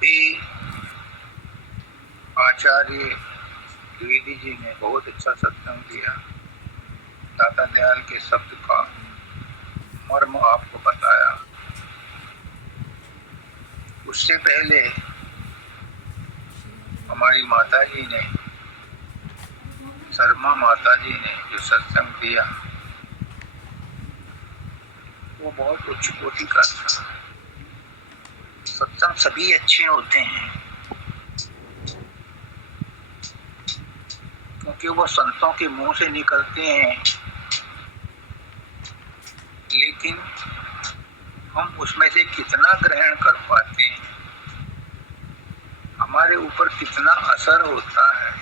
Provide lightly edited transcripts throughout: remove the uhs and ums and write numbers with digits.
अभी आचार्य द्विवेदी जी ने बहुत अच्छा सत्संग दिया। दाता दयाल के शब्द का मर्म आपको बताया। उससे पहले हमारी माता जी ने, शर्मा माता जी ने जो सत्संग दिया वो बहुत उच्च कोटि का था। सत्संग सभी अच्छे होते हैं क्योंकि वो संतों के मुंह से निकलते हैं, लेकिन हम उसमें से कितना ग्रहण कर पाते हैं, हमारे ऊपर कितना असर होता है।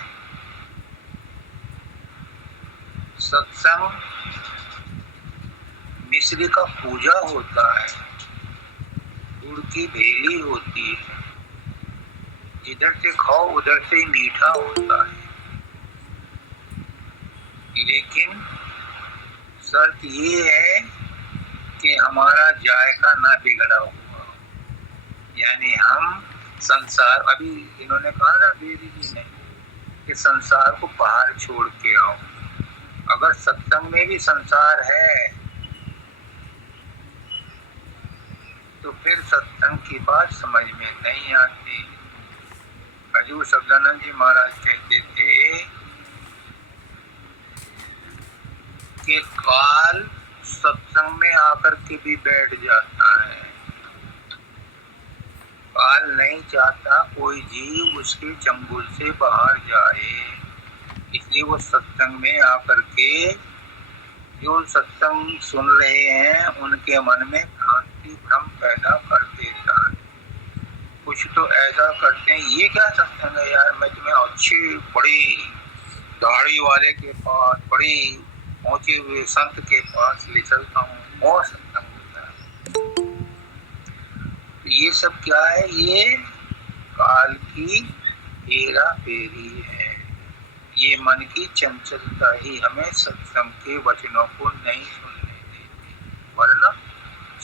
सत्संग मिश्री का पूजा होता है, गुड़ की भेली होती है, जिधर से खाओ उधर से ही मीठा होता है। लेकिन शर्त ये है कि हमारा जायका ना बिगड़ा हुआ, यानी हम संसार, अभी इन्होंने कहा ना देवी जी ने कि संसार को बाहर छोड़ के आओ। अगर सत्संग में भी संसार है तो फिर सत्संग की बात समझ में नहीं आती। हजूर सब्दानंद जी महाराज कहते थे कि काल सत्संग में आकर के भी बैठ जाता है। काल नहीं चाहता कोई जीव उसके चंगुल से बाहर जाए, इसलिए वो सत्संग में आकर के जो सत्संग सुन रहे हैं उनके मन में भ्रांति भ्रम पैदा कर देता है। कुछ तो ऐसा करते हैं, ये क्या सत्संग है यार, मैं तुम्हें अच्छी बड़ी दाढ़ी वाले के पास, बड़ी पहुंचे हुए संत के पास ले चलता हूँ, और सत्संग होता है। ये सब क्या है? ये काल की हेरा फेरी है। ये मन की चंचलता ही हमें सत्संग के वचनों को नहीं सुनने देती, वरना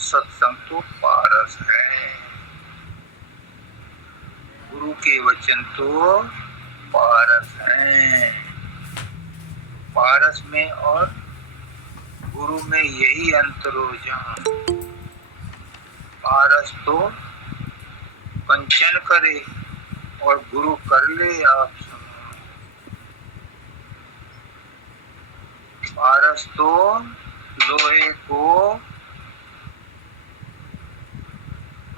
सत्संग तो पारस है। गुरु के वचन तो पारस हैं। पारस में और गुरु में यही अंतर हो जहाँ पारस तो कंचन करे और गुरु कर ले आप सुनो। पारस तो लोहे को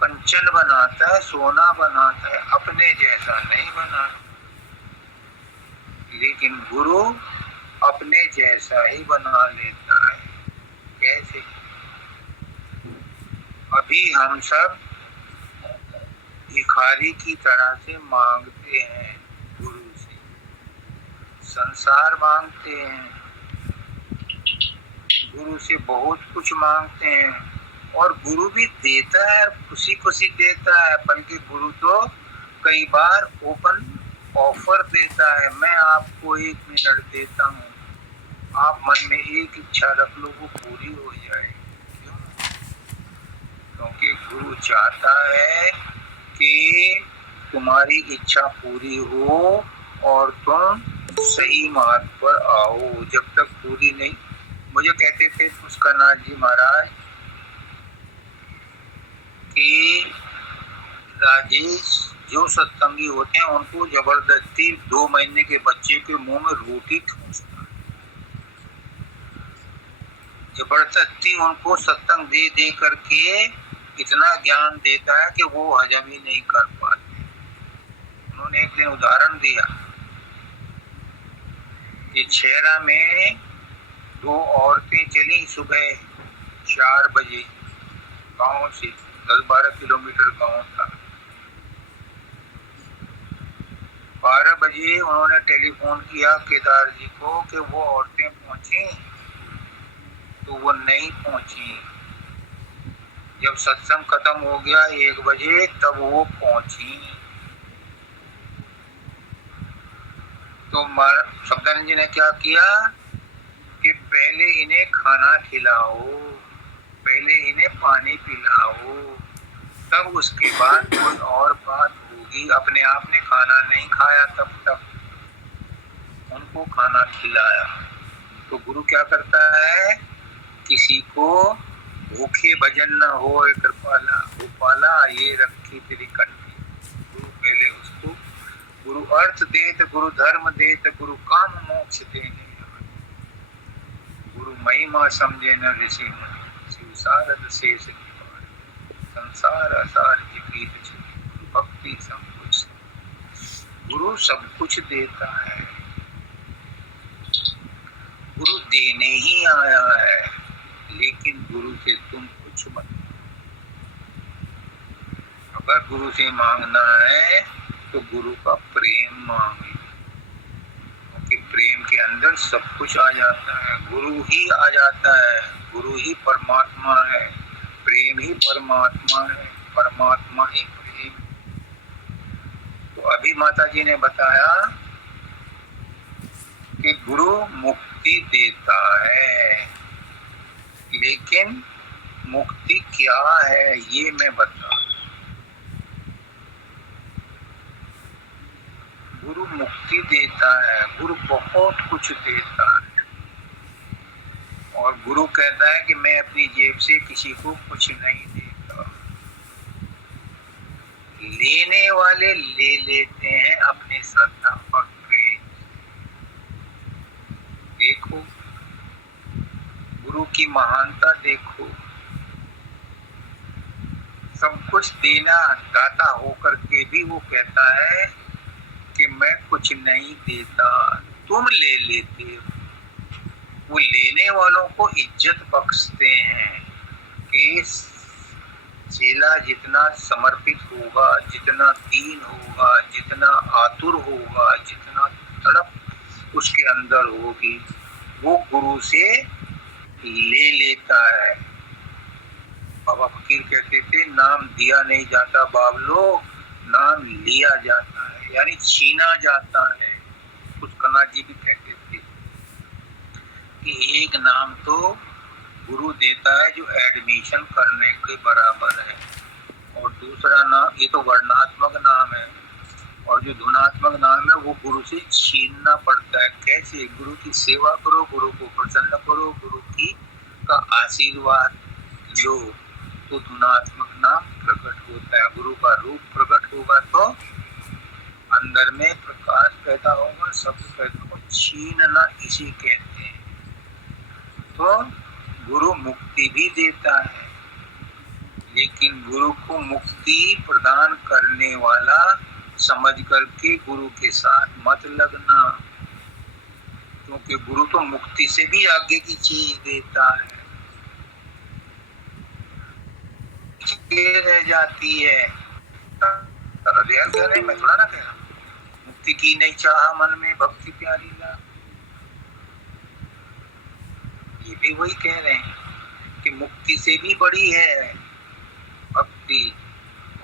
कंचन बनाता है, सोना बनाता है, अपने जैसा नहीं बनाता। लेकिन गुरु अपने जैसा ही बना लेता है। कैसे? अभी हम सब भिखारी की तरह से मांगते हैं गुरु से, संसार मांगते हैं, गुरु से बहुत कुछ मांगते हैं, और गुरु भी देता है, खुशी खुशी देता है। बल्कि गुरु तो कई बार ओपन ऑफर देता है, मैं आपको 1 मिनट देता हूँ, आप मन में एक इच्छा रख लो, वो पूरी हो जाए। क्यों? क्योंकि गुरु चाहता है कि तुम्हारी इच्छा पूरी हो और तुम सही मार्ग पर आओ। जब तक पूरी नहीं, मुझे कहते थे पुष्करनाथ जी महाराज कि राजेश, जो सत्संगी होते हैं उनको जबरदस्ती 2 महीने के बच्चे के मुंह में रोटी ठूंसता है, जबरदस्ती उनको सत्संग दे दे करके इतना ज्ञान देता है कि वो हजम ही नहीं कर पाते। उन्होंने एक दिन उदाहरण दिया कि छेरा में 2 औरतें चली सुबह 4 बजे गांव से, 10-12 किलोमीटर गांव था। 12 बजे उन्होंने टेलीफोन किया केदार जी को कि वो औरतें पहुंची, तो वो नहीं पहुंची। जब सत्संग खत्म हो गया 1 बजे, तब वो पहुंची। तो सब्दानंद जी ने क्या किया कि पहले इन्हें खाना खिलाओ, पहले इन्हें पानी पिलाओ, तब उसके बाद कोई और बात कि अपने आप ने खाना नहीं खाया तब तक उनको खाना खिलाया। तो गुरु क्या करता है, किसी को भूखे भजन न हो कृपाला, गोपाला ये रखी तेरी कंठी। गुरु पहले उसको गुरु अर्थ देत, गुरु धर्म देत, गुरु काम मोक्ष देने, गुरु महिमा समझे न ऋषि मुनि, शिव सारद शेष निवार, संसार असार जिपीत छुटी, गुरु भक्ति सब कुछ। गुरु सब कुछ देता है, गुरु देने ही आया है, लेकिन गुरु से तुम कुछ मत। अगर गुरु से मांगना है तो गुरु का प्रेम मांगे, क्योंकि प्रेम के अंदर सब कुछ आ जाता है, गुरु ही आ जाता है, गुरु ही परमात्मा है, प्रेम ही परमात्मा है, परमात्मा ही प्रेम। तो अभी माता जी ने बताया कि गुरु मुक्ति देता है, लेकिन मुक्ति क्या है ये मैं बता। गुरु मुक्ति देता है, गुरु बहुत कुछ देता है, और गुरु कहता है कि मैं अपनी जेब से किसी को कुछ नहीं देता। लेने वाले ले लेते हैं अपने श्रद्धा और प्रेम। देखो गुरु की महानता देखो, सब कुछ देना दाता होकर के भी वो कहता है कि मैं कुछ नहीं देता, तुम ले लेते हो। वो लेने वालों को इज्जत बख्शते हैं कि चेला जितना समर्पित होगा, जितना दीन होगा, जितना आतुर होगा, जितना तड़प उसके अंदर होगी, वो गुरु से ले लेता है। बाबा फकीर कहते थे, नाम दिया नहीं जाता बाबलो, नाम लिया जाता है, यानी छीना जाता है। कुछ कन्हा जी भी कहते थे कि एक नाम तो गुरु देता है जो एडमिशन करने के बराबर है, और दूसरा नाम, ये तो वर्णात्मक नाम है, और जो धुनात्मक नाम है वो गुरु से छीनना पड़ता है। कैसे? गुरु की सेवा करो, गुरु को प्रसन्न करो, गुरु की का आशीर्वाद लो, तो धुनात्मक नाम प्रकट होता है। गुरु का रूप प्रकट होगा तो अंदर में प्रकाश पैदा होगा, सब पैदा होगा। छीनना इसी कहते हैं। तो गुरु मुक्ति भी देता है, लेकिन गुरु को मुक्ति प्रदान करने वाला समझ करके गुरु के साथ मत लगना, क्योंकि गुरु तो मुक्ति से भी आगे की चीज देता है। रह जाती है, मैं थोड़ा ना कह रहा, मुक्ति की नहीं चाहा मन में भक्ति प्यारी ला, ये भी वही कह रहे हैं कि मुक्ति से भी बड़ी है भक्ति,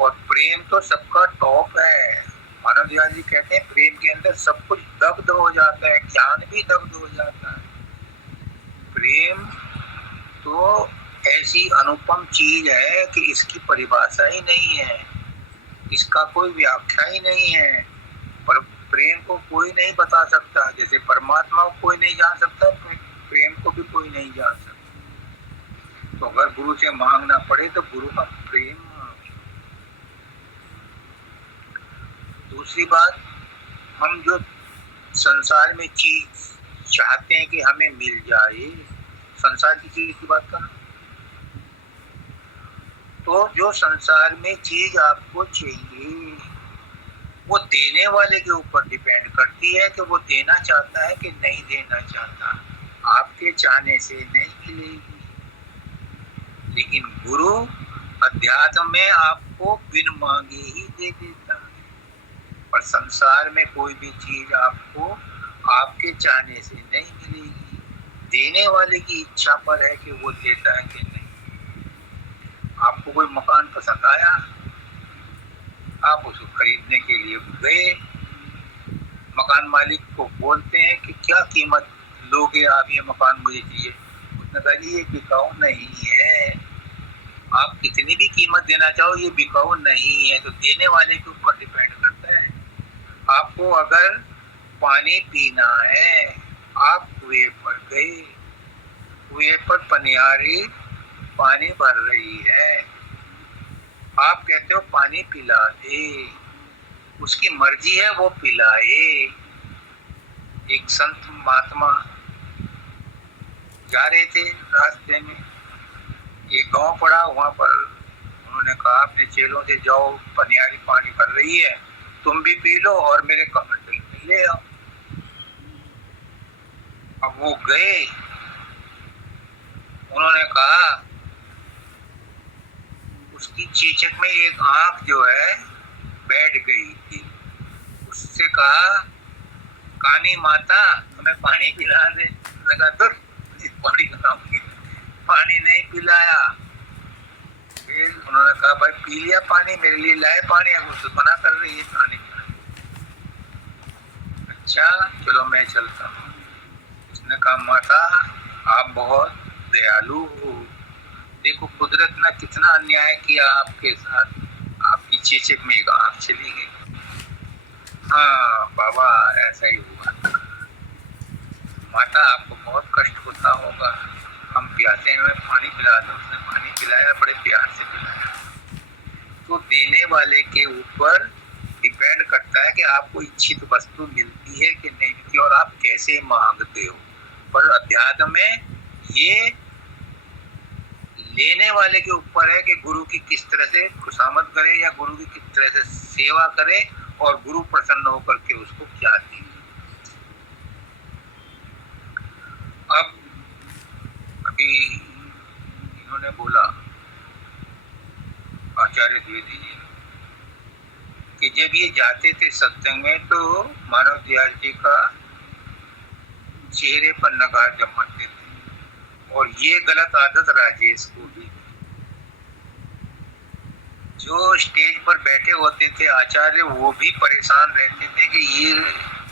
और प्रेम तो सबका टॉप है। मानव जी कहते हैं प्रेम के अंदर सब कुछ दग्ध हो जाता है, ज्ञान भी दग्ध हो जाता है। प्रेम तो ऐसी अनुपम चीज है कि इसकी परिभाषा ही नहीं है, इसका कोई व्याख्या ही नहीं है। पर प्रेम को कोई नहीं बता सकता, जैसे परमात्मा को कोई नहीं जान सकता, प्रेम को भी कोई नहीं जान सकता। तो अगर गुरु से मांगना पड़े तो गुरु का प्रेम मांगे। दूसरी बात, हम जो संसार में चीज चाहते हैं कि हमें मिल जाए, संसार की चीज की बात करना, तो जो संसार में चीज आपको चाहिए वो देने वाले के ऊपर डिपेंड करती है कि वो देना चाहता है कि नहीं देना चाहता। आपके चाहने से नहीं मिलेगी, लेकिन गुरु अध्यात्म में आपको बिन मांगे ही दे देता है। पर संसार में कोई भी चीज आपको आपके चाहने से नहीं मिलेगी, देने वाले की इच्छा पर है कि वो देता है कि नहीं। आपको कोई मकान पसंद आया, आप उसको खरीदने के लिए गए, मकान मालिक को बोलते हैं कि क्या कीमत लोगे आप, ये मकान मुझे चाहिए। उसने कहा जी ये बिकाऊ नहीं है, आप कितनी भी कीमत देना चाहो ये बिकाऊ नहीं है। तो देने वाले के ऊपर डिपेंड करता आपको अगर पानी पीना है, आप कुएं पर गए, कुएं पर पनियारी पानी भर रही है, आप कहते हो पानी पिला दे, उसकी मर्जी है वो पिलाए। एक संत महात्मा जा रहे थे, रास्ते में एक गांव पड़ा, वहां पर उन्होंने कहा अपने चेलों से, जाओ पनियारी पानी भर रही है, तुम भी पी लो और मेरे कमंडल में ले आओ। अब वो गए, उन्होंने कहा, उसकी चेचक में एक आंख जो है बैठ गई थी। उससे कहा, कानी माता हमें पानी पिला दे। लगा दूर पानी पिलाऊंगी, पानी नहीं पिलाया। फिर उन्होंने कहा, भाई पी लिया पानी, मेरे लिए लाए पानी, अब उससे मना कर रही है पानी। अच्छा चलो मैं चलता हूँ। उसने कहा, माता आप बहुत दयालु हो, देखो कुदरत ने कितना अन्याय किया आपके साथ, आपकी चेचक में एक आंख चली गई। हाँ बाबा ऐसा ही हुआ था, माता आपको बहुत कष्ट होता होगा, हम प्यासे हैं, हमें पानी पिला दो। उसने पानी पिलाया, बड़े प्यार से पिलाया। तो देने वाले के ऊपर डिपेंड करता है कि आपको इच्छित वस्तु मिलती है कि नहीं मिलती और आप कैसे मांगते हो। पर अध्यात्म में ये लेने वाले के ऊपर है कि गुरु की किस तरह से खुशामद करे या गुरु की किस तरह से सेवा करे और गुरु प्रसन्न होकर के उसको क्या दे। अब अभी इन्होंने बोला आचार्य द्विवेदी जी कि जब ये जाते थे सत्संग में तो मानव दयाल जी का चेहरे पर नगार जमाते थे और ये गलत आदत राजेश को भी। जो स्टेज पर बैठे होते थे आचार्य, वो भी परेशान रहते थे कि ये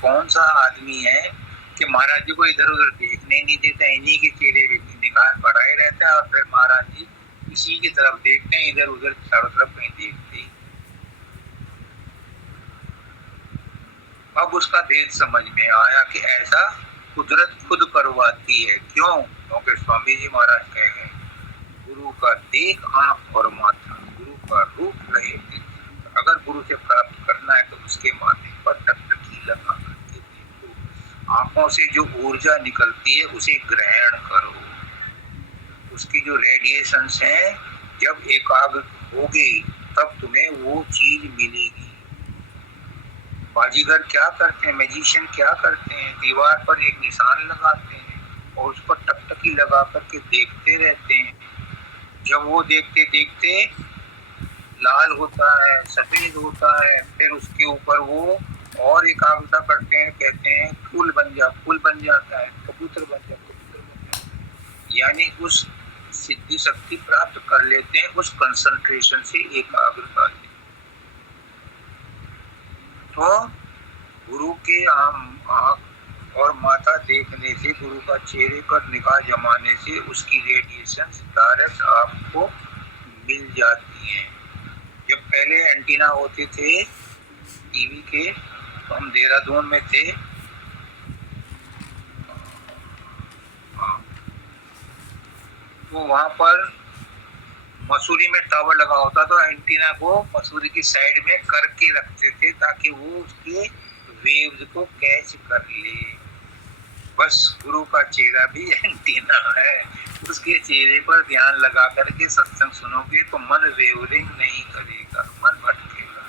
कौन सा आदमी है कि महाराज जी को इधर उधर देखने नहीं देता, इन्हीं के चेहरे पे निगाह बढ़ाए रहता है और फिर महाराज जी इसी की तरफ देखते हैं, इधर उधर चारों तरफ नहीं देखते। अब उसका भेद समझ में आया कि ऐसा कुदरत खुद करवाती है। क्यों? क्योंकि स्वामी जी महाराज कह गए, गुरु का देख आंख और माथा, गुरु का रूप रहे। अगर गुरु से प्राप्त करना है तो उसके माथे पर टकटकी लगा करके देखो, आंखों से जो ऊर्जा निकलती है उसे ग्रहण करो, उसकी जो रेडिएशंस हैं जब एकाग्र होगी तब तुम्हें वो चीज मिलेगी। बाजीगर क्या करते हैं, मैजिशियन क्या करते हैं, दीवार पर एक निशान लगाते हैं और उस पर टकटकी लगा करके देखते रहते हैं। जब वो देखते देखते लाल होता है, सफेद होता है, फिर उसके ऊपर वो और एकाग्रता करते हैं, कहते हैं फूल बन जाता है, कबूतर बन जाता है। यानी उस सिद्धि शक्ति प्राप्त कर लेते हैं उस कंसंट्रेशन से, एकाग्रता से। तो गुरु के आंख और माथा देखने से, गुरु का चेहरे पर निगाह जमाने से उसकी रेडिएशन डायरेक्ट आपको मिल जाती है। जब पहले एंटीना होते थे टीवी के, तो हम देहरादून में थे, तो वहां पर मसूरी में टावर लगा होता तो एंटीना को मसूरी की साइड में करके रखते थे ताकि वो उसके वेव्स को कैच कर ले। बस गुरु का चेहरा भी एंटीना है, उसके चेहरे पर ध्यान लगा करके सत्संग सुनोगे तो मन वेवरिंग नहीं करेगा, मन भटकेगा।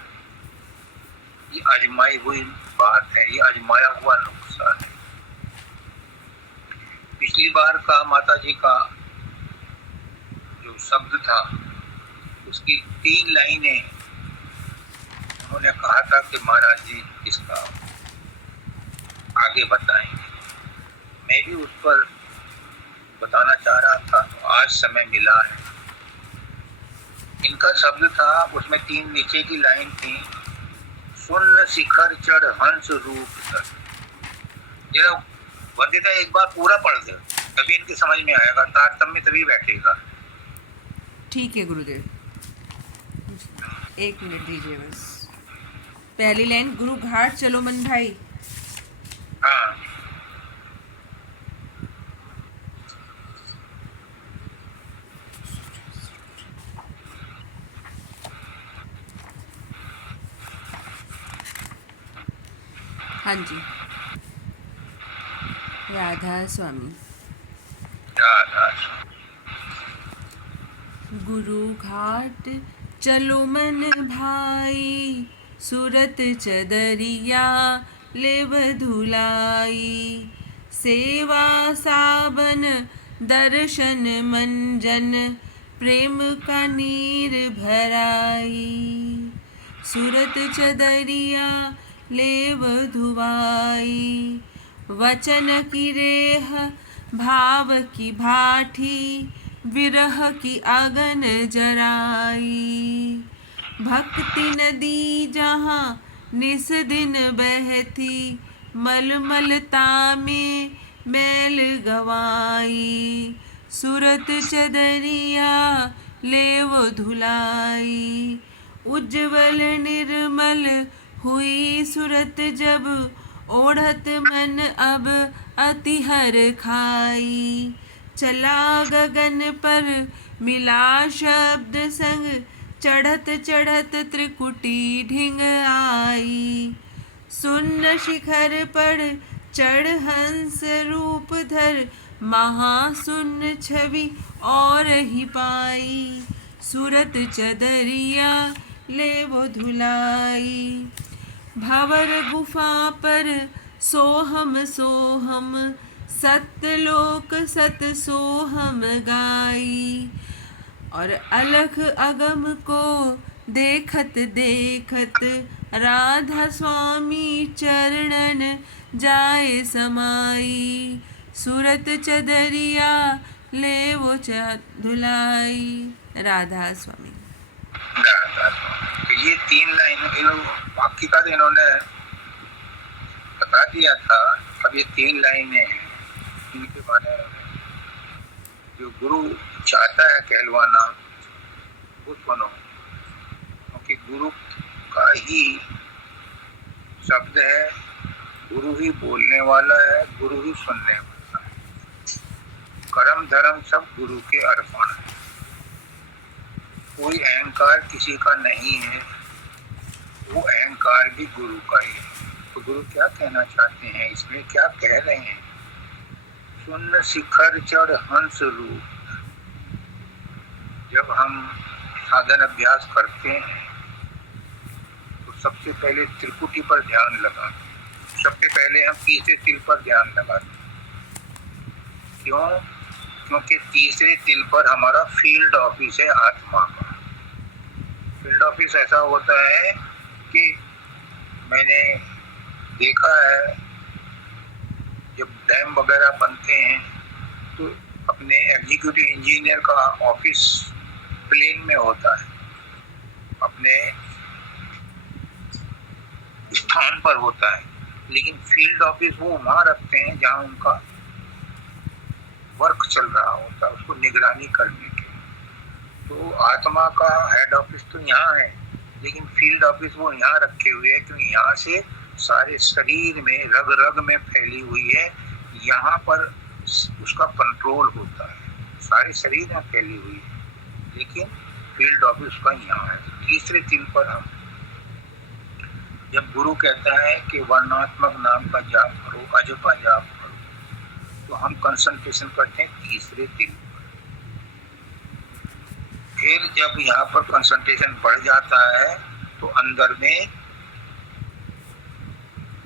ये आजमाई हुई बात है, ये आजमाया हुआ नुस्खा है। पिछली बार का माता जी का जो शब्द था उसकी 3 लाइनें उन्होंने कहा था कि महाराज जी इसका आगे बताएंगे। मैं भी उस पर बताना चाह रहा था, तो आज समय मिला है। इनका शब्द था, उसमें 3 नीचे की लाइन थी, सुन शिखर चढ़ हंस रूप धर। जरा वंदिता एक बार पूरा पढ़ दे, तभी इनकी समझ में आएगा, तारतम्य तभी बैठेगा। ठीक है गुरुदेव, 1 मिनट दीजिए बस। पहली लाइन, गुरु घाट चलो मन भाई। हाँ, हाँ जी, राधा स्वामी। राधा। गुरु घाट चलो मन भाई, सूरत चदरिया लेव धुलाई। सेवा साबन दर्शन मंजन, प्रेम का नीर भराई। सूरत चदरिया लेव धुआई, वचन की रेह भाव की भाठी, विरह की अगन जराई। भक्ति नदी जहाँ निस दिन बहती, मलमलता में मैल गवाई। सूरत चदरिया लेव धुलाई, उज्जवल निर्मल हुई सूरत जब, ओढ़त मन अब अति हर खाई। चला गगन पर मिला शब्द संग, चढ़त चढ़त त्रिकुटी ढिंग आई। सुन्न शिखर पर चढ़ हंस रूप धर, महासुन्न छवि और ही पाई। सूरत चदरिया ले वो धुलाई, भंवर गुफा पर सोहम सोहम, सतलोक सत सोहम गाई। और अलख अगम को देखत देखत, राधा स्वामी चरणन जाए समाई। सूरत चदरिया ले वो धुलाई। राधा स्वामी। राधा। तो ये 3 लाइन बाकी का तो इन्होंने बता दिया था। अब ये 3 लाइनें हैं, इनके बारे में जो गुरु चाहता है कहलवाना वो सुनो, क्योंकि गुरु का ही शब्द है, गुरु ही बोलने वाला है, गुरु ही सुनने वाला है। कर्म धर्म सब गुरु के अर्पण है, कोई अहंकार किसी का नहीं है, वो अहंकार भी गुरु का ही है। तो गुरु क्या कहना चाहते हैं, इसमें क्या कह रहे हैं? सुन शिखर चढ़ हंस रूप। जब हम साधन अभ्यास करते हैं तो सबसे पहले त्रिकुटी पर ध्यान लगाते, सबसे पहले हम तीसरे तिल पर ध्यान लगाते। क्यों? क्योंकि तीसरे तिल पर हमारा फील्ड ऑफिस है आत्मा का। फील्ड ऑफिस ऐसा होता है कि मैंने देखा है जब डैम वगैरह बनते हैं तो अपने एग्जीक्यूटिव इंजीनियर का ऑफिस प्लेन में होता है, अपने स्थान पर होता है, लेकिन फील्ड ऑफिस वो वहां रखते हैं जहां उनका वर्क चल रहा होता है, उसको निगरानी करने के। तो आत्मा का हेड ऑफिस तो यहाँ है, लेकिन फील्ड ऑफिस वो यहाँ रखे हुए है, क्योंकि यहाँ से सारे शरीर में रग रग में फैली हुई है, यहाँ पर उसका कंट्रोल होता है। सारे शरीर में फैली हुई है, लेकिन फील्ड ऑफिस का यहाँ है। तीसरे तिल पर हम जब गुरु कहता है कि वर्णात्मक नाम का जाप करो, अजपा जाप करो, तो हम कंसंट्रेशन करते हैं तीसरे तिल पर। फिर जब यहाँ पर कंसंट्रेशन बढ़ जाता है तो अंदर में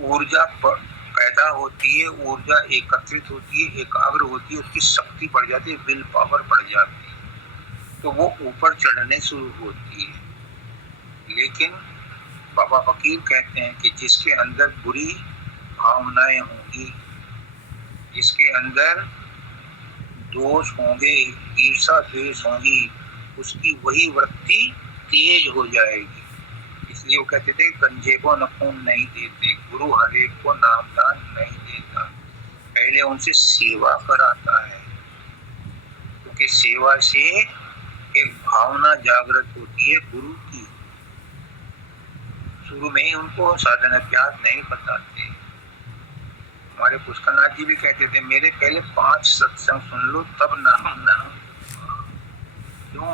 ऊर्जा पैदा होती है, ऊर्जा एकत्रित होती है, एकाग्र होती है, उसकी शक्ति बढ़ जाती है, विल पावर बढ़ जाती है, तो वो ऊपर चढ़ने शुरू होती है। लेकिन बाबा फकीर कहते हैं कि जिसके अंदर बुरी भावनाएं होंगी, जिसके अंदर दोष होंगे, ईर्षा द्वेष होंगी, उसकी वही वृत्ति तेज हो जाएगी। इसलिए वो कहते थे गंजे को न खून नहीं देते, गुरु हरे को नामदान नहीं देता, पहले उनसे सेवा कराता है, क्योंकि सेवा से एक भावना जागृत होती है गुरु की। शुरू में ही उनको साधन अभ्यास नहीं बताते। हमारे पुष्करनाथ जी भी कहते थे मेरे पहले 5 सत्संग सुन लो तब नाम। क्यों?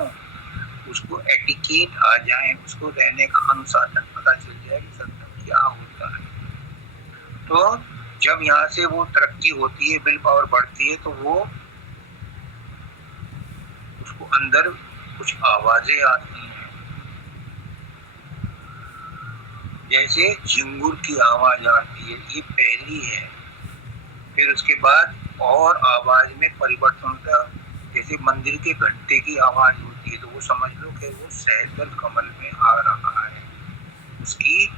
उसको एटिकेट आ जाए, उसको रहने का अनुशासन पता चल जाए कि सत्संग क्या होता है। तो जब यहाँ से वो तरक्की होती है, विल पावर बढ़ती है, तो वो उसको अंदर कुछ आवाजें आती हैं, जैसे झिंगुर की आवाज आती है, ये पहली है। फिर उसके बाद और आवाज में परिवर्तन होता है, जैसे मंदिर के घंटे की आवाज होती है, तो वो समझ लो कि वो सहजल कमल में आ रहा है, उसकी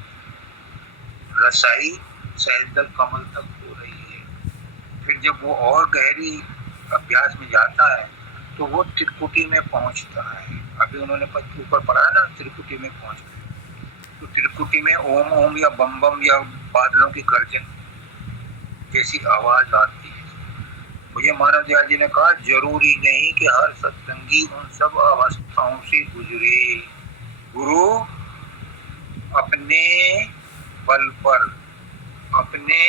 रसाई सहजल कमल तक हो रही है। फिर जब वो और गहरी अभ्यास में जाता है तो वो त्रिकुटी में पहुंचता है। अभी उन्होंने ऊपर पढ़ा ना, त्रिकुटी में पहुंचता है। तो त्रिकुटी में ओम ओम या बम बम या बादलों की गर्जन जैसी आवाज आती है। मुझे मानव दयाल जी ने कहा जरूरी नहीं कि हर सत्संगी उन सब अवस्थाओं से गुजरे। गुरु अपने बल पर, अपने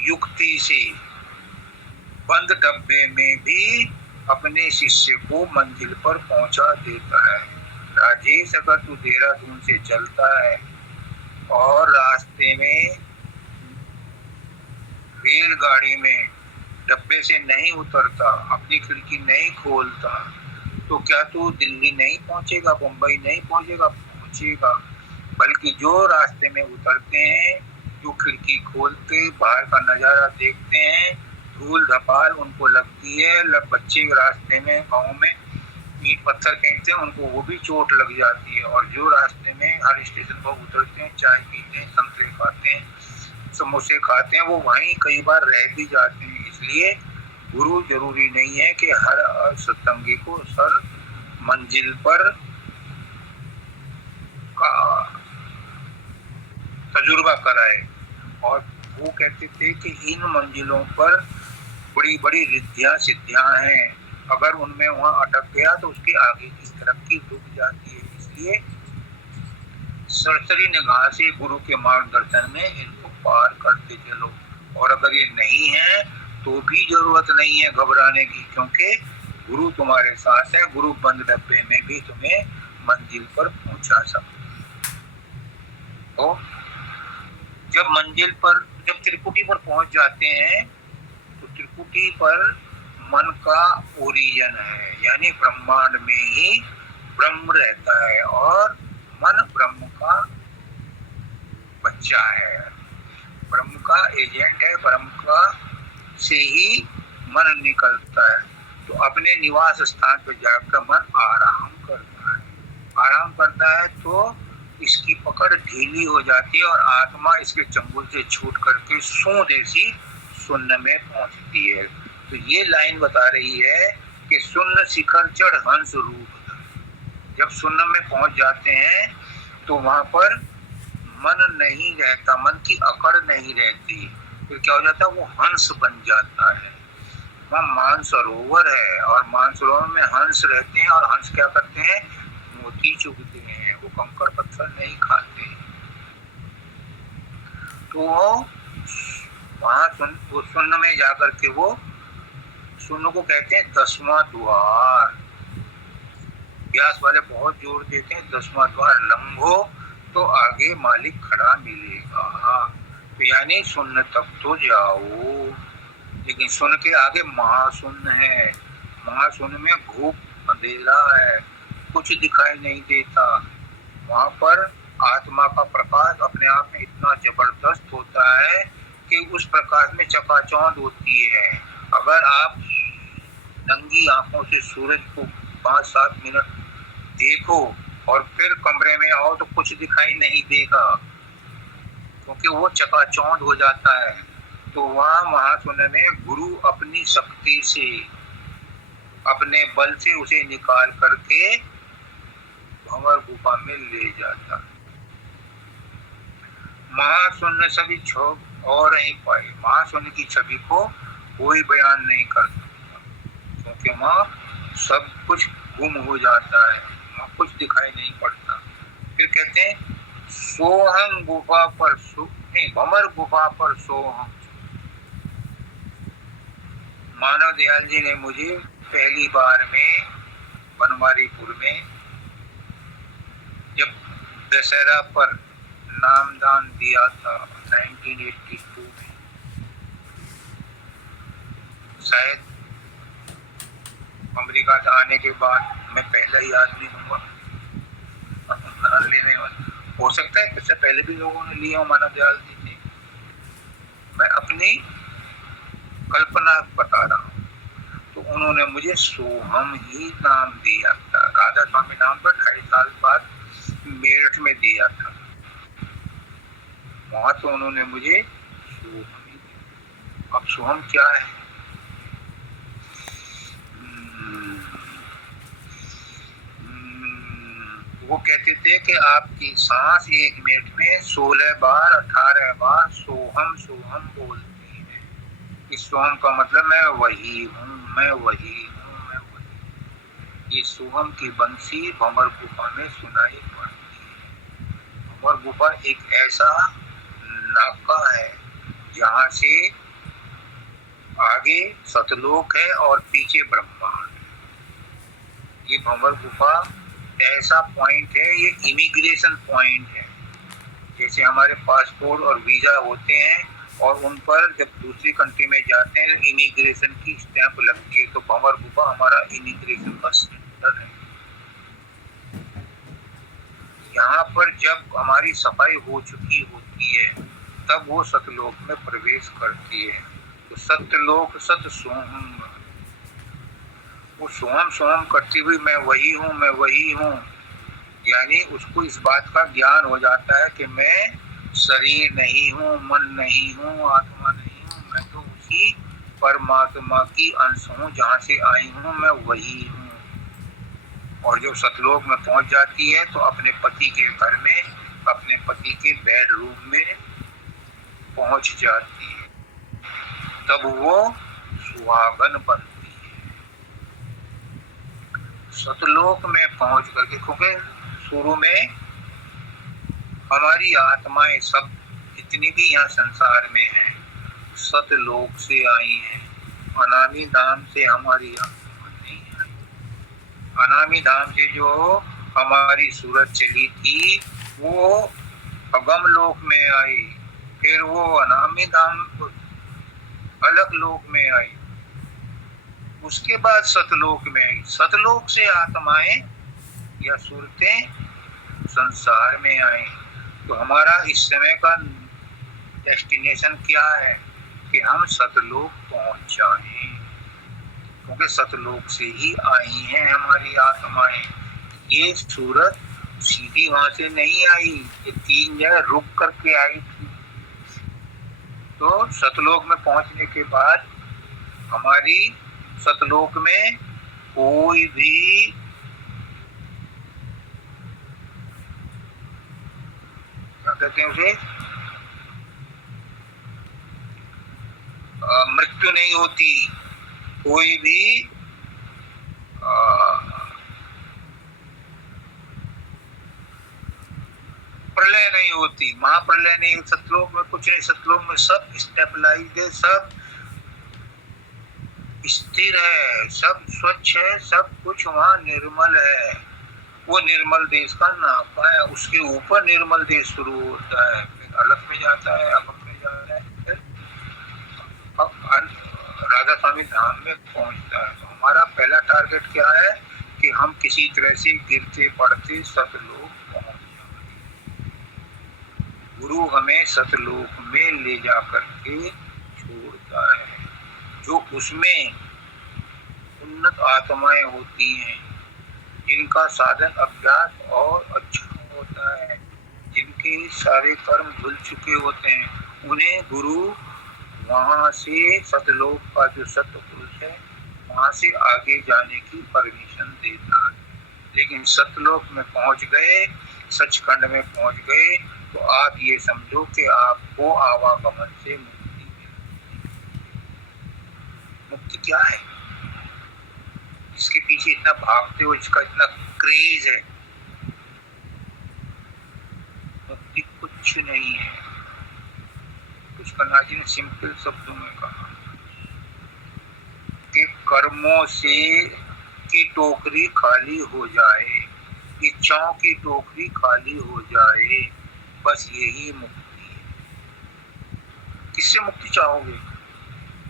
युक्ति से बंद डब्बे में भी अपने शिष्य को मंजिल पर पहुंचा देता है। राजेश, अगर तू देहरादून से चलता है और रास्ते में रेलगाड़ी में डब्बे से नहीं उतरता, अपनी खिड़की नहीं खोलता, तो क्या तू दिल्ली नहीं पहुंचेगा, मुंबई नहीं पहुंचेगा? पहुंचेगा। बल्कि जो रास्ते में उतरते हैं, जो खिड़की खोलते बाहर का नजारा देखते हैं, धूल धपाल उनको लगती है, बच्चे रास्ते में गाँव में ईंट पत्थर फेंकते हैं, उनको वो भी चोट लग जाती है। और जो रास्ते में हर स्टेशन पर उतरते हैं, चाय पीते हैं, संतरे खाते हैं, समोसे खाते हैं, वो वहीं कई बार रह भी जाते हैं। इसलिए गुरु जरूरी नहीं है कि हर सत्संगी को सर मंजिल पर का तजुर्बा कराए। और वो कहते थे कि इन मंजिलों पर बड़ी बड़ी रिद्धियां सिद्धियां हैं, अगर उनमें वहां अटक गया तो उसकी आगे की तरक्की रुक जाती है। इसलिए सरसरी निगाह से गुरु के मार्गदर्शन में इनको पार करते चलो। और अगर ये नहीं है तो भी जरूरत नहीं है घबराने की, क्योंकि गुरु तुम्हारे साथ है। गुरु बंद डब्बे में भी तुम्हें मंजिल पर पहुंचा सकते हैं। तो जब त्रिकुटी पर पहुंच जाते हैं तो त्रिकुटी पर मन का ओरिजन है, यानी ब्रह्मांड में ही ब्रह्म रहता है और मन ब्रह्म का बच्चा है, ब्रह्म का एजेंट है, ब्रह्म का से ही मन निकलता है। तो अपने निवास स्थान पर जाकर मन आराम करता है। आराम करता है तो इसकी पकड़ ढीली हो जाती है और आत्मा इसके चंगुल से छूट करके सुदेशी शून्य में पहुंचती है। तो ये लाइन बता रही है कि शून्य शिखर चढ़ हंस रूप। जब शून्य में पहुंच जाते हैं तो वहां पर मन नहीं रहता, मन की अकड़ नहीं रहती। फिर क्या हो जाता है? वो हंस बन जाता है। वहाँ मानसरोवर है और मानसरोवर में हंस रहते हैं, और हंस क्या करते हैं? मोती चुगते हैं, वो कंकड़ पत्थर नहीं खाते। तो वहां वो शून्य में जाकर के वो शून्य को कहते हैं 10वां द्वार। व्यास वाले बहुत जोर देते हैं 10वां द्वार लंघो तो आगे मालिक खड़ा मिलेगा। तो यानी शून्य तक तो जाओ, लेकिन शून्य के आगे महाशून्य है। महाशून्य में घूप अंधेरा है, कुछ दिखाई नहीं देता। वहां पर आत्मा का प्रकाश अपने आप में इतना जबरदस्त होता है कि उस प्रकाश में चकाचौंध होती है। अगर आप नंगी आंखों से सूरज को 5-7 मिनट देखो और फिर कमरे में आओ तो कुछ दिखाई नहीं देगा, क्योंकि वो चकाचौंध हो जाता है। तो वहाँ महाशून्य में गुरु अपनी शक्ति से, अपने बल से उसे निकाल करके भंवर गुफा में ले जाता। महाशून्य सभी छोड़ और नहीं पाए। महाशून्य की छवि को कोई बयान नहीं कर सकता, क्योंकि वहाँ सब कुछ गुम हो जाता है। कुछ दिखाई नहीं पड़ता। फिर कहते हैं सोहम गुफा पर नहीं, भंवर गुफा पर सोहम। मानव दयाल जी ने मुझे पहली बार में बनवारीपुर में जब दशहरा पर नामदान दिया था 1982 में, शायद अमेरिका से आने के बाद मैं पहला ही आदमी हूँ नाम लेने वाला। हो सकता है इससे पहले भी लोगों ने लिया मानव दयाल जी से। मैं अपनी कल्पना बता रहा हूँ। तो उन्होंने मुझे सोहम ही नाम दिया था। राधा स्वामी नाम पर 2.5 साल बाद मेरठ में दिया था। वहां तो उन्होंने मुझे सोहम ही दिया। अब सोहम क्या है? वो कहते थे कि आपकी सांस 1 मिनट में 16 बार 18 बार सोहम सोहम बोलती है। इस सोहम का मतलब मैं वही हूँ, मैं वही हूँ, मैं वही। ये सोहम की बंसी भंवर गुफा में सुनाई पड़ती है। भंवर गुफा एक ऐसा नाका है जहाँ से आगे सतलोक है और पीछे ब्रह्मांड। ये भंवर गुफा ऐसा पॉइंट है, ये इमिग्रेशन पॉइंट है। जैसे हमारे पासपोर्ट और वीजा होते हैं और उन पर जब दूसरी कंट्री में जाते हैं इमिग्रेशन की स्टैंप लगती है, तो भंवर गुफा हमारा इमिग्रेशन का सेंटर है। यहाँ पर जब हमारी सफाई हो चुकी होती है तब वो सतलोक में प्रवेश करती है। तो सतलोक सत सोहम, वो सोहम सोहम करती हुई मैं वही हूँ, मैं वही हूँ। यानी उसको इस बात का ज्ञान हो जाता है कि मैं शरीर नहीं हूँ, मन नहीं हूँ, आत्मा नहीं हूँ, मैं तो उसी परमात्मा की अंश हूँ, जहाँ से आई हूँ मैं वही हूँ। और जब सतलोक में पहुंच जाती है तो अपने पति के घर में, अपने पति के बेडरूम में पहुंच जाती है, तब वो सुहागन बनती है। सतलोक में पहुंच करके, क्योंकि शुरू में हमारी आत्माएं सब जितनी भी यहाँ संसार में हैं सतलोक से आई हैं। अनामी धाम से हमारी आत्मा नहीं आई। अनामी धाम से जो हमारी सूरत चली थी वो अगम लोक में आई, फिर वो अनामी धाम अलग लोक में आई, उसके बाद सतलोक में आई। सतलोक से आत्माएं या सूरतें संसार में आई। तो हमारा इस समय का डेस्टिनेशन क्या है कि हम सतलोक पहुंच जाएं, क्योंकि सतलोक से ही आई हैं हमारी आत्माएं। ये सूरत सीधी वहां से नहीं आई, ये 3 जगह रुक करके आई थी। तो सतलोक में पहुंचने के बाद हमारी सतलोक में कोई भी क्या कहते हैं उसे, मृत्यु नहीं होती, कोई भी प्रलय नहीं होती, महाप्रलय नहीं। सतलोक में कुछ नहीं, सतलोक में सब स्टेबलाइज है, सब स्थिर है, सब स्वच्छ है, सब कुछ वहाँ निर्मल है। वो निर्मल देश का नापा है, उसके ऊपर निर्मल देश शुरू होता है, फिर अलग में जाता है, अगम में जाता है, फिर अब राधा स्वामी धाम में पहुंचता है। तो हमारा पहला टारगेट क्या है कि हम किसी तरह से गिरते पड़ते सतलोक पहुंच जाए। गुरु हमें सतलोक में ले जा करके छोड़ता है। जो उसमें उन्नत आत्माएं होती हैं, जिनका साधन अभ्यास और अच्छा होता है, जिनके सारे कर्म धुल चुके होते हैं, उन्हें गुरु वहां से सतलोक का जो सत्य पुरुष है वहां से आगे जाने की परमिशन देता है। लेकिन सतलोक में पहुंच गए, सचखंड में पहुंच गए, तो आप ये समझो कि आपको आवागमन से मुक्ति मिल। मुक्ति क्या है, इसके पीछे इतना भागते हो, इसका इतना क्रेज है, कुछ नहीं है। कुछ कन्हा जी ने सिंपल शब्दों में कहा कि कर्मों से की टोकरी खाली हो जाए, इच्छाओं की टोकरी खाली हो जाए, बस यही मुक्ति है। किससे मुक्ति चाहोगे?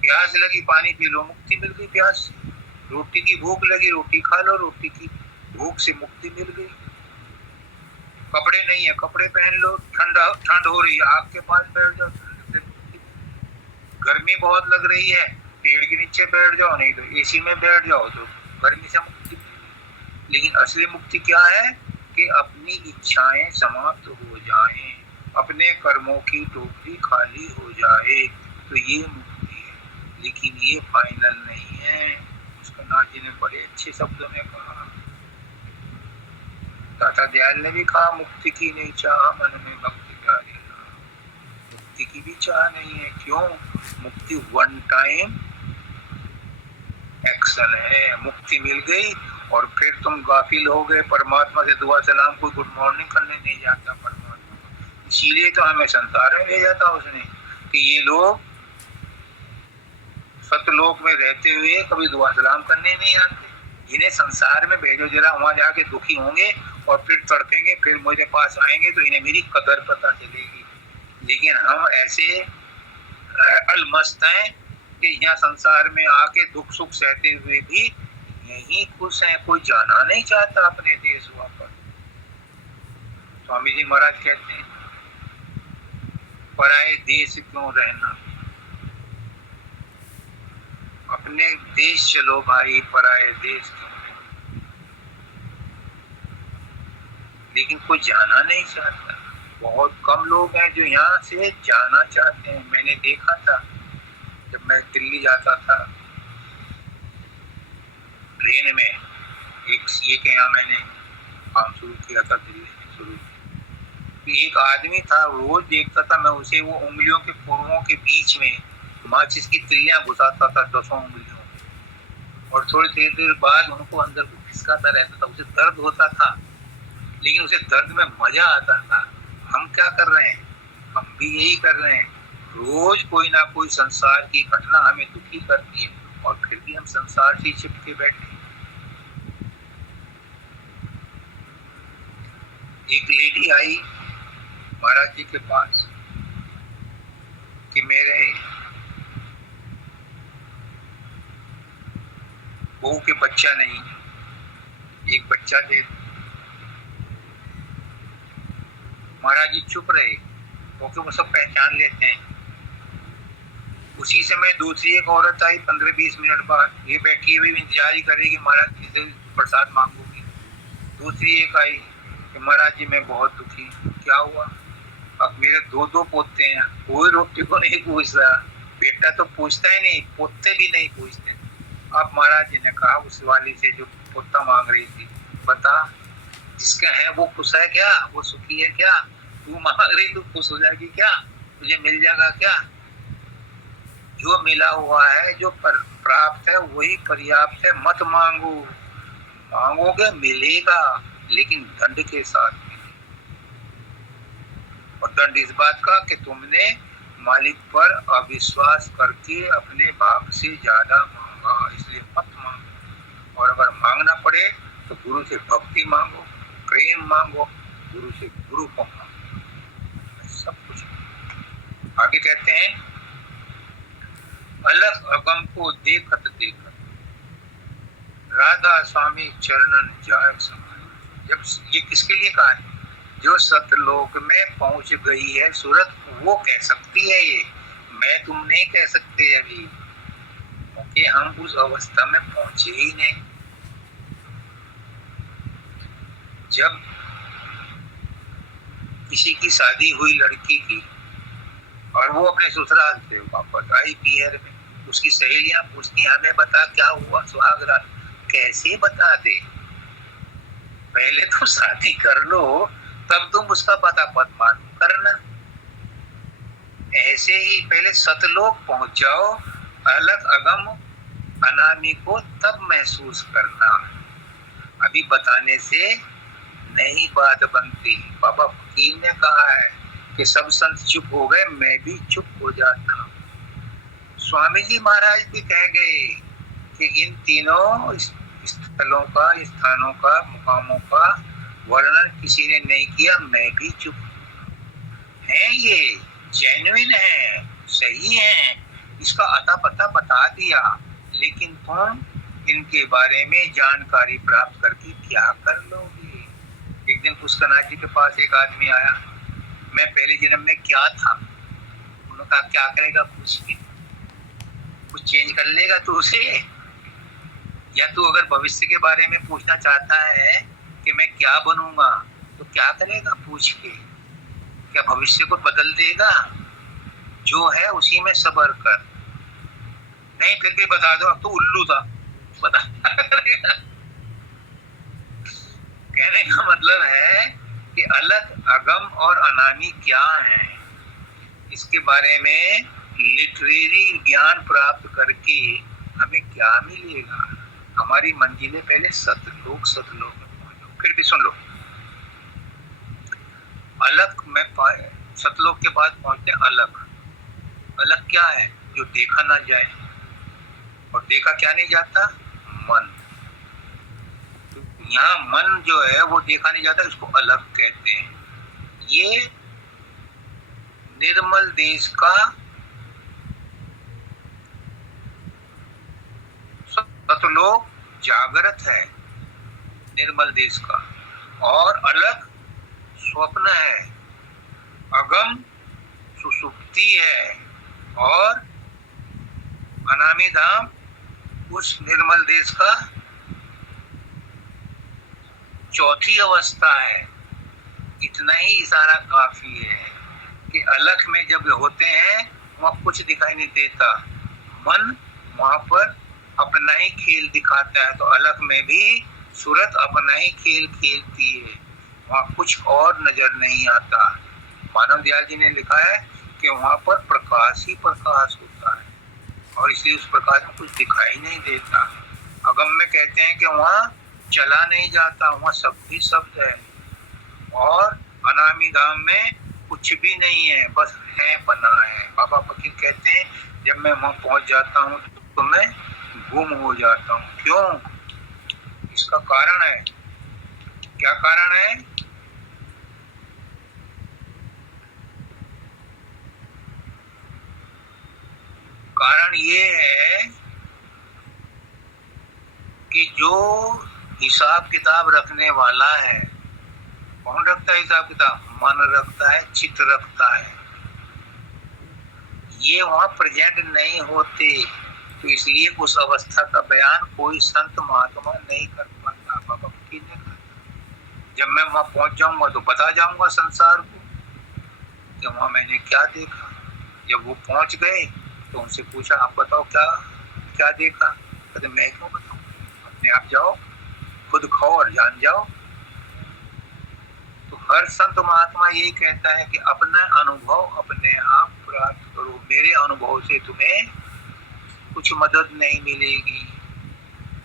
प्यास लगी पानी पी लो, मुक्ति मिल गई प्यास से। रोटी की भूख लगी, रोटी खा लो, रोटी की भूख से मुक्ति मिल गई। कपड़े नहीं है, कपड़े पहन लो, ठंड हो रही है, आग के पास बैठ जाओ, गर्मी बहुत लग रही है, पेड़ के नीचे बैठ जाओ, नहीं तो एसी में बैठ जाओ तो गर्मी से मुक्ति। लेकिन असली मुक्ति क्या है कि अपनी इच्छाएं समाप्त हो जाएं, अपने कर्मों की टोकरी खाली हो जाए, तो ये मुक्ति है। लेकिन ये फाइनल नहीं है। उसका नाथ जी ने बड़े अच्छे शब्दों में कहा, दाता दयाल ने भी कहा, मुक्ति की नहीं चाह मन में भक्ति प्यारे, मुक्ति की भी चाह नहीं है। क्यों? मुक्ति वन टाइम एक्शन है। मुक्ति मिल गई और फिर तुम गाफिल हो गए, परमात्मा से दुआ सलाम, कोई गुड मॉर्निंग करने नहीं जाता परमात्मा। इसीलिए तो हमें संसार में भेजा था उसने कि ये लोग सतलोक में रहते हुए कभी दुआ सलाम करने नहीं आते, इन्हें संसार में भेजो, जरा वहां जाके दुखी होंगे और फिर तड़पेंगे, फिर मेरे पास आएंगे तो इन्हें मेरी कदर पता चलेगी। लेकिन हम ऐसे अलमस्त हैं कि यहाँ संसार में आके दुख सुख सहते हुए भी यही खुश हैं, कोई जाना नहीं चाहता अपने देश वापस। स्वामी जी महाराज कहते हैं, पराए देश क्यों रहना, अपने देश चलो भाई, पराए देश क्यों। लेकिन कोई जाना नहीं चाहता। बहुत कम लोग हैं जो यहाँ से जाना चाहते हैं। मैंने देखा था जब मैं दिल्ली जाता था ट्रेन में, एक सीए के यहाँ मैंने काम शुरू किया था दिल्ली में शुरू। एक आदमी था, रोज देखता था मैं उसे, वो उंगलियों के पुरवों के बीच में माचिस की तिल्लियां घुसाता था 10 उंगलियों में, और थोड़ी देर बाद उनको अंदर घिसकाता रहता था। उसे दर्द होता था, लेकिन उसे दर्द में मजा आता था। हम क्या कर रहे हैं? हम भी यही कर रहे हैं। रोज कोई ना कोई संसार की घटना हमें दुखी करती है और फिर भी हम संसार से चिपके बैठे। एक लेडी आई महाराज जी के पास कि मेरे बहू के बच्चा नहीं, एक बच्चा दे। महाराज जी चुप रहे क्योंकि वो सब पहचान लेते हैं। उसी समय दूसरी एक औरत आई 15-20 मिनट बाद, ये बैठी हुई इंतजार ही कर रही कि महाराज जी से प्रसाद मांगूंगी। दूसरी एक आई कि महाराज जी मैं बहुत दुखी। क्या हुआ? अब मेरे 2 पोते हैं, कोई रोटी को नहीं पूछता, बेटा तो पूछता ही नहीं, पोते भी नहीं पूछते। अब महाराज जी ने कहा उस वाली से जो पोता मांग रही थी, बता जिसका है वो खुश है क्या? वो सुखी है क्या? तू मांग रही, तू खुश हो जाएगी क्या? तुझे मिल जाएगा क्या? जो मिला हुआ है, जो प्राप्त है वही पर्याप्त है। मत मांगो, मांगोगे मिलेगा, लेकिन दंड के साथ मिलेगा। और दंड इस बात का कि तुमने मालिक पर अविश्वास करके अपने बाप से ज्यादा मांगा, इसलिए मत मांगो। और अगर मांगना पड़े तो गुरु से भक्ति मांगो, प्रेम मांगो, गुरु से गुरु को मांगो, सब कुछ। आगे कहते हैं, अलग अगम को देखत देखत राधा स्वामी चरणन जाय समाय। जब ये किसके लिए कहा है? जो सतलोक में पहुंच गई है सूरत, वो कह सकती है ये, मैं तुम नहीं कह सकते अभी, क्योंकि हम उस अवस्था में पहुंचे ही नहीं। जब किसी की शादी हुई लड़की की और वो अपने ससुराल से वापस आई पीहर में, उसकी सहेलियां पूछती हमें बता क्या हुआ सुहागरात। कैसे बता दे? पहले तो शादी कर लो, तब तुम उसका पता पत मालूम करना। ऐसे ही पहले सतलोक पहुंच जाओ, अलग अगम अनामी को तब महसूस करना। अभी बताने से नहीं बात बनती। बाबा फकीर ने कहा है कि सब संत चुप हो गए, मैं भी चुप हो जाता हूँ। स्वामी जी महाराज भी कह गए कि इन तीनों स्थलों का, स्थानों का, मुकामों का वर्णन किसी ने नहीं किया, मैं भी चुप है। ये जेन्युइन है, सही है, इसका अता पता बता दिया, लेकिन तुम इनके बारे में जानकारी प्राप्त करके क्या कर लोगे? एक दिन पुष्करनाथ जी के पास एक आदमी आया, मैं पहले जन्म में क्या था? उन्होंने कहा क्या करेगा, पूछ के कुछ चेंज कर लेगा तू उसे? या तू अगर भविष्य के बारे में पूछना चाहता है कि मैं क्या बनूंगा, तो क्या करेगा पूछ के? क्या भविष्य को बदल देगा? जो है उसी में सब्र कर। नहीं फिर भी बता दो, अब तो उल्लू था, बता कहने का मतलब है कि अलग, अगम और अनामी क्या है, इसके बारे में लिटरेरी ज्ञान प्राप्त करके हमें क्या मिलेगा? हमारी मंजिलें पहले सतलोक में पहुंचो। फिर भी सुन लो, अलग में सतलोक के बाद पहुंचते अलग। अलग क्या है? जो देखा ना जाए, और देखा क्या नहीं जाता? मन। तो यहाँ मन जो है वो देखा नहीं जाता, इसको अलग कहते हैं। ये निर्मल देश का सतलोक जागृत है, निर्मल देश का, और अलग स्वप्न है, अगम सुसुप्ति है, और अनामी धाम उस निर्मल देश का चौथी अवस्था है। इतना ही इशारा काफी है कि अलग में जब होते हैं वहां कुछ दिखाई नहीं देता, मन वहां पर अपना ही खेल दिखाता है। तो अलग में भी सूरत अपना ही खेल खेलती है, वहां कुछ और नजर नहीं आता। मानव दयाल जी ने लिखा है कि वहां पर प्रकाश ही प्रकाश होता है, और इसलिए उस प्रकाश में कुछ दिखाई नहीं देता। अगम में कहते हैं कि वहां चला नहीं जाता, वहां शब्द ही शब्द है। और अनामी धाम में कुछ भी नहीं है, बस है बना है। बाबा फकीर कहते हैं जब मैं वहां पहुंच जाता हूँ तो मैं गुम हो जाता हूँ। क्यों? इसका कारण है। क्या कारण है? कारण ये है कि जो हिसाब किताब रखने वाला है, कौन रखता है हिसाब किताब? मन रखता है, चित्त रखता है। ये वहां प्रेजेंट नहीं होते, तो इसलिए उस अवस्था का बयान कोई संत महात्मा नहीं कर पाता। बाबा फकीर ने कहा जब मैं वहां पहुंच जाऊंगा तो बता जाऊंगा संसार को कि वहां मैंने क्या देखा। जब वो पहुंच गए तो उनसे पूछा आप बताओ क्या क्या देखा? कहते मैं क्यों बताऊं, अपने आप जाओ, खुद खाओ और जान जाओ। तो हर संत महात्मा यही कहता है कि अपना अनुभव अपने आप प्राप्त करो। मेरे अनुभव से तुम्हें कुछ मदद नहीं मिलेगी,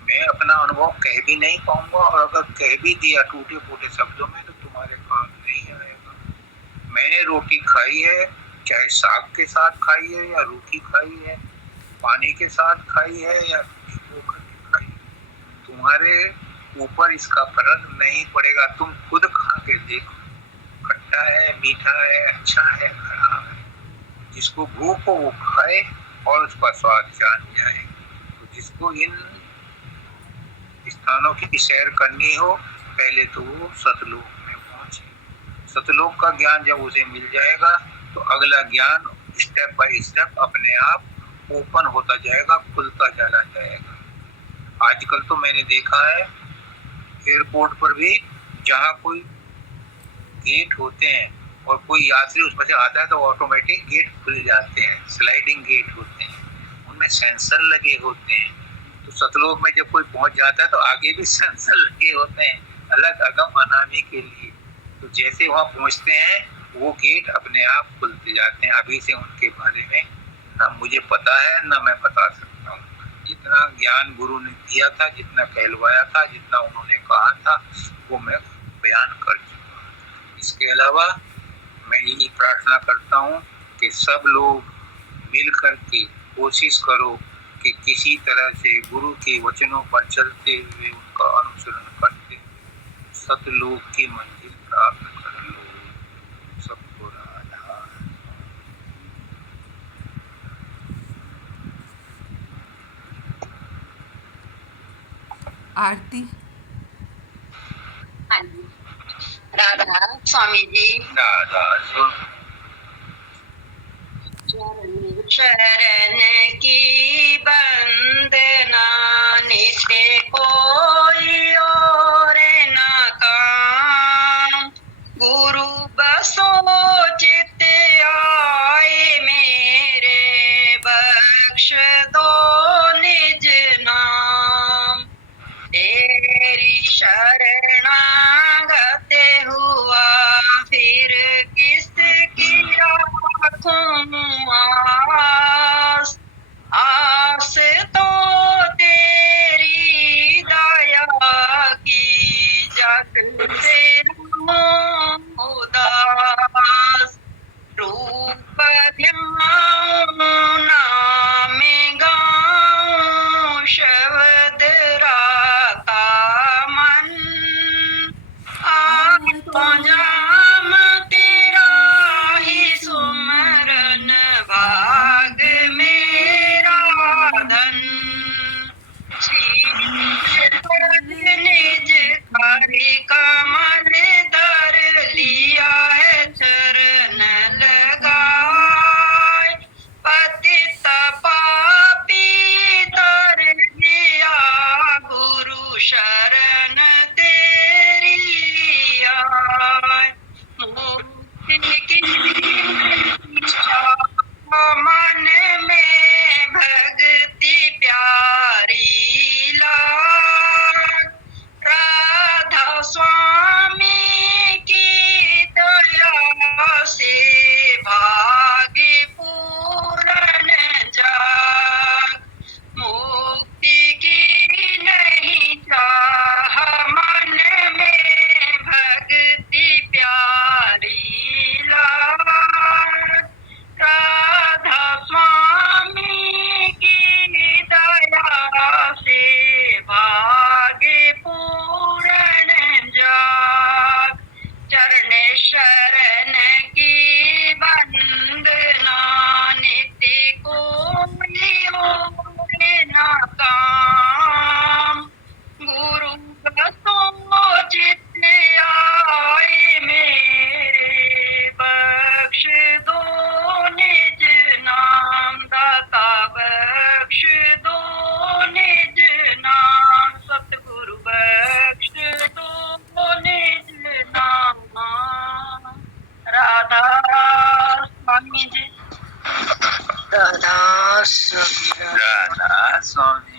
मैं अपना अनुभव कह भी नहीं पाऊंगा, और अगर कह भी दिया टूटे फूटे शब्दों में तो तुम्हारे काम नहीं आएगा। मैंने रोटी खाई है, चाहे साग के साथ खाई है या रोटी खाई है, पानी के साथ खाई है या खाई, तुम्हारे ऊपर इसका फर्क नहीं पड़ेगा। तुम खुद खा के देखो, खट्टा है, मीठा है, अच्छा है, खराब है। जिसको भूख हो वो खाए और उसका स्वाद जान जाए। तो जिसको इन स्थानों की सैर करनी हो, पहले तो वो सतलोक में पहुंचे। सतलोक का ज्ञान जब उसे मिल जाएगा तो अगला ज्ञान स्टेप बाय स्टेप अपने आप ओपन होता जाएगा, खुलता चला जाएगा। आजकल तो मैंने देखा है एयरपोर्ट पर भी जहाँ कोई गेट होते हैं और कोई यात्री उसमें से आता है तो ऑटोमेटिक गेट खुल जाते हैं, स्लाइडिंग गेट होते हैं, उनमें सेंसर लगे होते हैं। तो सतलोक में जब कोई पहुंच जाता है तो आगे भी सेंसर लगे होते हैं, अलग अगम अनामी के लिए। तो जैसे वहां पहुंचते हैं वो गेट अपने आप खुलते जाते हैं। अभी से उनके बारे में ना मुझे पता है ना मैं बता सकता हूँ। जितना ज्ञान गुरु ने दिया था, जितना कहलवाया था, जितना उन्होंने कहा था, वो मैं बयान कर चुका। इसके अलावा मैं यही प्रार्थना करता हूँ कि सब लोग मिल करके कोशिश करो कि किसी तरह से गुरु के वचनों पर चलते हुए उनका अनुसरण करते हुए सतलोक की मंजिल प्राप्त कर लो। सबको राधा। आरती। हाँ जी, राधा स्वामी जी। राधा शरण की वंदना नित्य कोई और न काम, गुरु बसो चित आए मेरे, बख्श दो निज नाम। तेरी शरणागत हुआ फिर किसकी राखूं आस, आस तो तेरी दया की, जग से रहूं उदास। रूप ध्याऊं नाम गाऊं, शब्द राता मन, तो जाम तेरा ही सुमरन, भाग मेरा धन। निज कार्य कमल धर लिया है चरण लगाए, पतित पापी तर दिया, गुरु शरण तेरी आए। मुक्ति की इच्छा मन में भक्ति प्यारी लाग, राधा स्वामी की दया से भाग्य पूर्ण जाग। मुक्ति की नहीं चाह मन में भक्ति प्यारी लाग, राधा स्वामी की दया से भाग्य पूर्ण जाग। चरण शरण की वंदना नित्य कोई और न काम, गुरु बसो चित आए मेरे, बख्श दो निज नाम। दाता बख्श दो निज नाम, सतगुरु बख्श दो निज नाम। राधा स्वामी जी। राधा स्वामी। राधा स्वामी।